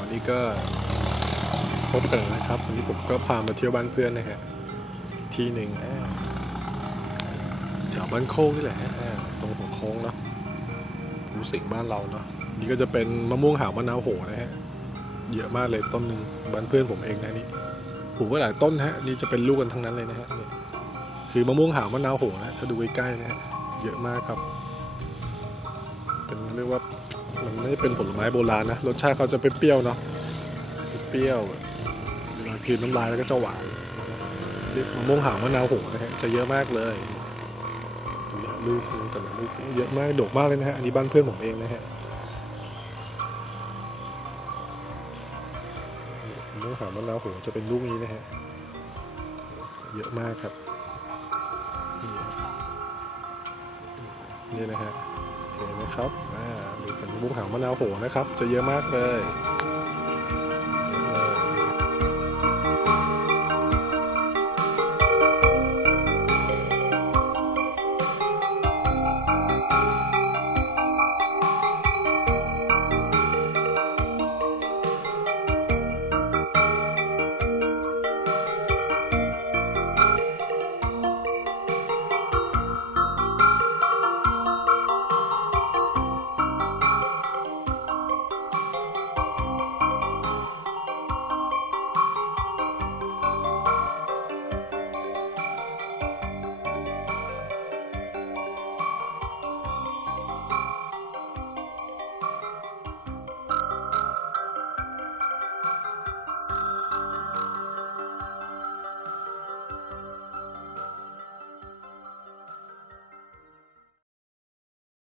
วันี่ก็พบกันนะครับ วันนี้ผมก็พามาเที่ยวบ้านเพื่อนนะฮะที่หนึ่งแถวบ้านโค้งนี่แหละตรงหัวโค้งเนาะภูสิงบ้านเราเนาะนี่ก็จะเป็นมะม่วงหาวมะนาวโหนะฮะเยอะมากเลยต้นหนึ่งบ้านเพื่อนผมเองนะนี่ปลูกไว้หลายต้นฮะนี่จะเป็นลูกกันทั้งนั้นเลยนะฮะนี่คือมะม่วงหาวมะนาวโหนะถ้าดูใกล้ๆนะฮะเยอะมากครับ เป็นเรียกว่ามันไม่เป็นผลไม้โบราณนะรสชาติเขาจะเปรี้ยวเนาะเปรี้ยวแบบเวลากินน้ำลายแล้วก็จะหวานมะม่วงหาวมะนาวโหนะฮะจะเยอะมากเลยดูนะลูกแต่ละลูกเยอะมากดกมากเลยนะฮะอันนี้บ้านเพื่อนผมเองนะฮะมะม่วงหาวมะนาวโหจะเป็นลูกนี้นะฮะจะเยอะมากครับนี่นะฮะ โอเคนะครับดูเป็นมุกหางมะนาวโหนะครับ จะเยอะมากเลย